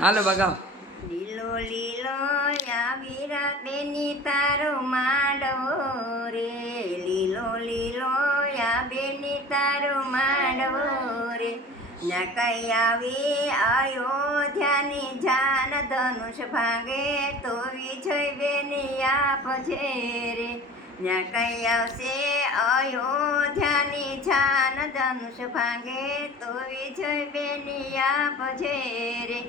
હાલો, બગાવ. લીલો લીલો યાવીરા બેની તારો માડો રે. લીલો લીલો બેની તારો માડો રે. ના કઈ આવી અયોધ્યાની જાન, ધનુષ ભાંગે તો વિજય બેની આપ છે રે. ના કઈ આવશે અયોધ્યાની જાન, ધનુષ ભાંગે તો વિજય બેની આપ છે રે.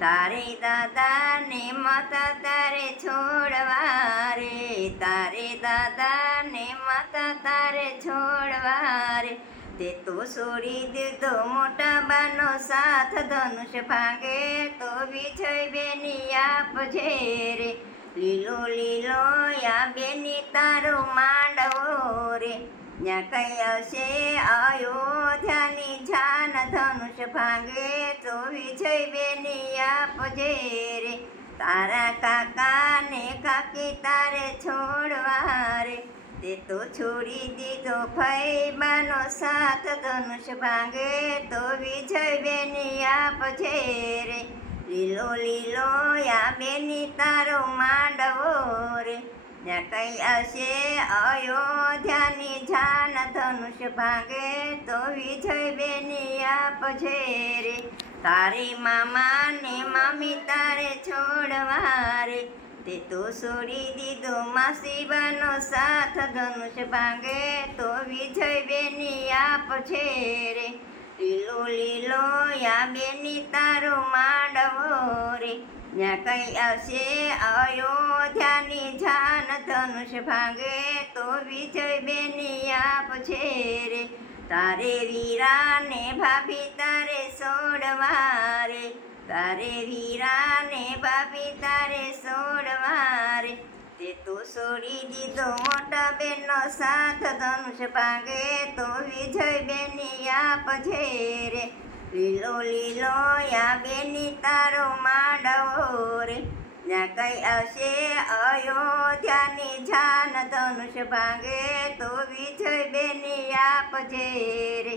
તારે દાદા ને માતા તારે છોડવા રે. તારે દાદા ને માતા તારે છોડવા રે. તે તો છોડી દીધો મોટા બાનો સાથ. ધનુષ ભાંગે તો વિજય બેની આપજે રે. લીલો લીલો યા બેની તારો માંડવો રે. ત્યાં કઈ આવશે? ધનુષ ભાંગે તો વિજય બેની આપજે રે તારા કાકા ને કાકી તારે છોડવા રે તે તો છોડી દીધો ફૈબાનો સાથ ધનુષ ભાંગે તો વિજય બેની આપજે રે લીલો લીલો યા બેની તારો માંડવો રે. ત્યાં કઈ હશે અયોધ્યાની ધનુષ ભાંગે તો વિજય બેની આપજે રે. તારી મામા ને મામી તારે છોડવા રે. તે તો છોડી દીધો માસીબાનો સાથ. ધનુષ ભાંગે તો વિજય બેની આપ છે રે. લીલો લીલો યા બેની તારો માંડવો રે. જ્યાં કઈ આવશે? અયોધ્યાની જાન ધનુષ ભાંગે વિજય બેની આપજે રે. તારે વીરાને ભાભી તારે સોડવા રે તારે વીરાને ભાભી તારે સોડવા રે તે તો છોડી દીધો મોટા બેનનો સાથ, ધનુષ ભાગે તો વિજય બેની આપ છે રે. લીલો લીલો યા બેની તારો રે ત્યાં કઈ આવશે અયોધ્યાની જાન ધનુષ ભાંગે તો વિજય બેની આપજે રે.